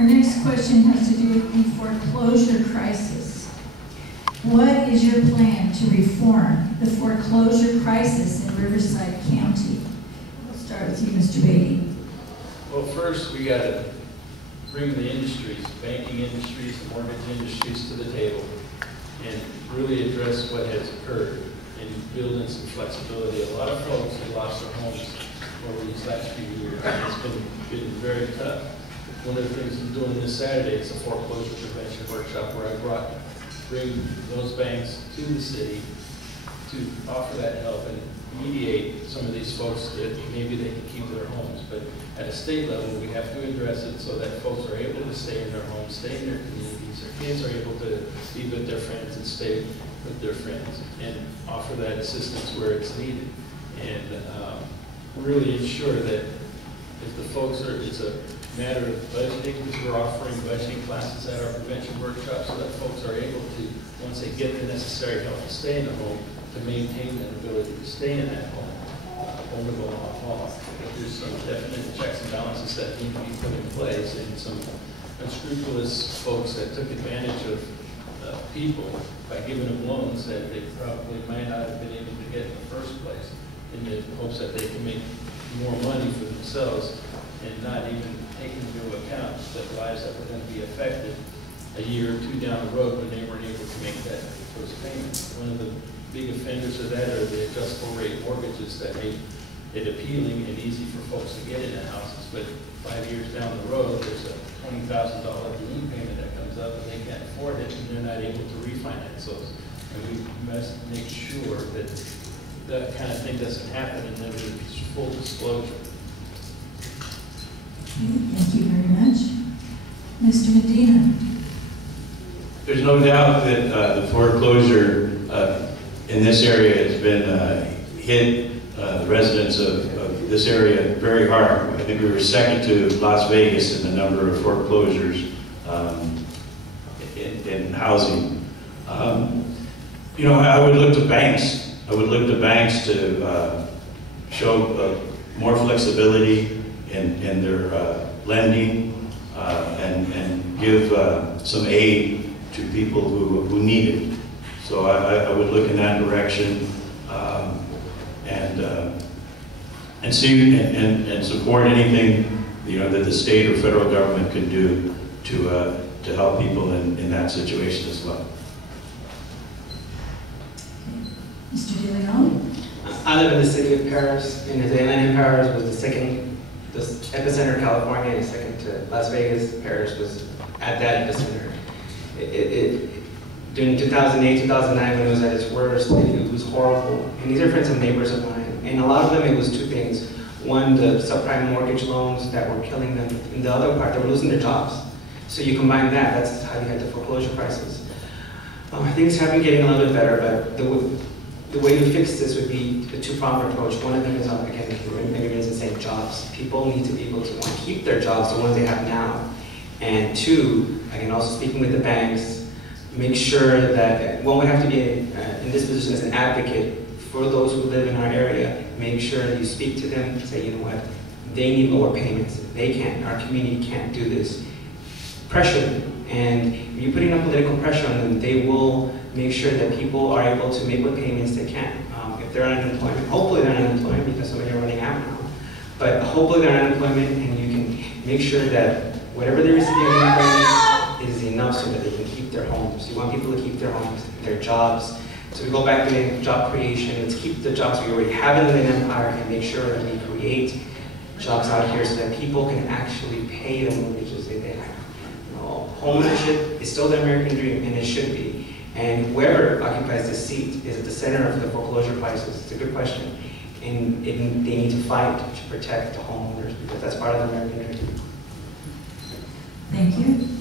Our next question has to do with the foreclosure crisis. What is your plan to reform the foreclosure crisis in Riverside County? We'll start with you, Mr. Beatty. Well, first we got to bring the industries, banking industries, the mortgage industries to the table and really address what has occurred and build in some flexibility. A lot of folks have lost their homes over these last few years, and it's been very tough. One of the things I'm doing this Saturday is a foreclosure prevention workshop where I bring those banks to the city to offer that help and mediate some of these folks that maybe they can keep their homes. But at a state level, we have to address it so that folks are able to stay in their homes, stay in their communities. Their kids are able to be with their friends and stay with their friends and offer that assistance where it's needed. And really ensure that if the folks are, it's a matter of budgeting, because we're offering budgeting classes at our prevention workshop so that folks are able to, once they get the necessary help to stay in the home, to maintain that ability to stay in that home over the long haul. But there's some definite checks and balances that need to be put in place, and some unscrupulous folks that took advantage of people by giving them loans that they probably might not have been able to get in the first place, in the hopes that they can make more money for themselves and not even take into account the lives that were going to be affected a year or two down the road when they weren't able to make that first payment. One of the big offenders of that are the adjustable rate mortgages that make it appealing and easy for folks to get into houses, but 5 years down the road, there's a $20,000 balloon payment that comes up and they can't afford it and they're not able to refinance those. And we must make sure that that kind of thing doesn't happen and that there's full disclosure. Thank you very much. Mr. Medina. There's no doubt that the foreclosure in this area has been hit the residents of this area very hard. I think we were second to Las Vegas in the number of foreclosures in housing. You know, I would look to banks. I would look to banks to show more flexibility in their lending and give some aid to people who need it. So I would look in that direction and see and support anything that the state or federal government can do to help people in that situation as well. Mr. De Leon. I live in the city of Paris, and the Atlantic Paris was the epicenter of California, and second to Las Vegas. Paris was at that epicenter. During 2008, 2009, when it was at its worst, it was horrible. And these are friends and neighbors of mine. And a lot of them, it was two things. One, the subprime mortgage loans that were killing them. And the other part, they were losing their jobs. So you combine that, that's how you had the foreclosure crisis. Things have been getting a little bit better, but the way to fix this would be a two-pronged approach. One of them is, again, immigrants and saying jobs. People need to be able to keep their jobs, the ones they have now. And two, again, also speaking with the banks, make sure that one would have to be in this position as an advocate for those who live in our area. Make sure that you speak to them and say, you know what, they need lower payments. They can't, our community can't do this. Pressure them. And if you're putting enough political pressure on them, they will make sure that people are able to make what payments they can. If they're on unemployment, hopefully they're on unemployment because so many are running out now. But hopefully they're on unemployment, and you can make sure that whatever they're receiving in unemployment is enough so that they can keep their homes. You want people to keep their homes, their jobs. So we go back to job creation. Let's keep the jobs we already have in the Inland Empire and make sure that we create jobs out here so that people can actually pay the mortgages that they have. Homeownership is still the American dream, and it should be. And whoever occupies this seat is at the center of the foreclosure crisis. It's a good question. And they need to fight to protect the homeowners because that's part of the American dream. Thank you.